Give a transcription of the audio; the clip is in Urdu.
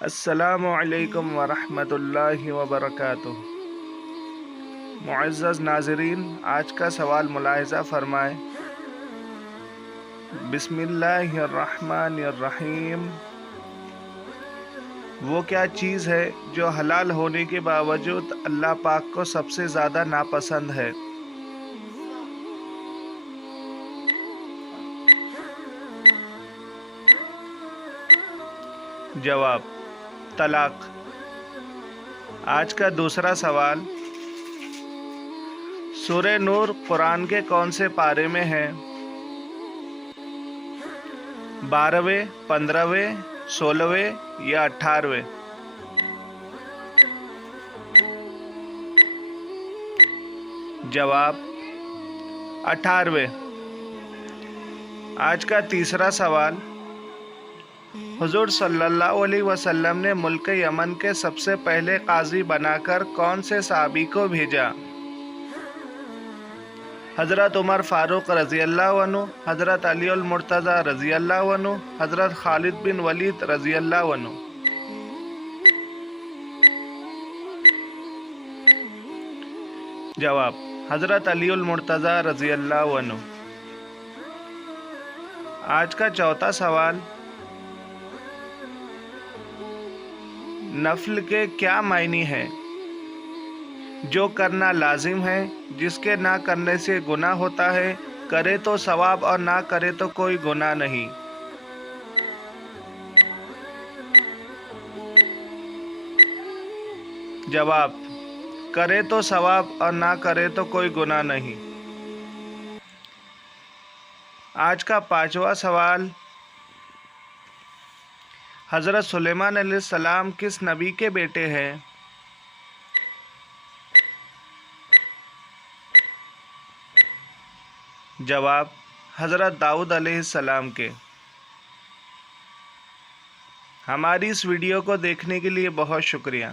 السلام علیکم ورحمۃ اللہ وبرکاتہ۔ معزز ناظرین، آج کا سوال ملاحظہ فرمائیں۔ بسم اللہ الرحمن الرحیم۔ وہ کیا چیز ہے جو حلال ہونے کے باوجود اللہ پاک کو سب سے زیادہ ناپسند ہے؟ جواب: طلاق۔ آج کا دوسرا سوال، سورہ نور قرآن کے کون سے پارے میں ہے؟ 12ویں، 15ویں، 16ویں یا 18ویں؟ جواب: 18ویں۔ آج کا تیسرا سوال، حضور صلی اللہ علیہ وسلم نے ملک یمن کے سب سے پہلے قاضی بنا کر کون سے صحابی کو بھیجا؟ حضرت عمر فاروق رضی اللہ عنہ، حضرت علی المرتضی رضی اللہ عنہ، حضرت خالد بن ولید رضی اللہ عنہ؟ جواب: حضرت علی المرتضی رضی اللہ عنہ۔ آج کا چوتھا سوال، نفل کے کیا معنی ہیں؟ جو کرنا لازم ہے، جس کے نہ کرنے سے گناہ ہوتا ہے، کرے تو ثواب اور نہ کرے تو کوئی گناہ نہیں۔ جواب: کرے تو ثواب اور نہ کرے تو کوئی گناہ نہیں۔ آج کا پانچواں سوال، حضرت سلیمان علیہ السلام کس نبی کے بیٹے ہیں؟ جواب: حضرت داؤد علیہ السلام کے۔ ہماری اس ویڈیو کو دیکھنے کے لیے بہت شکریہ۔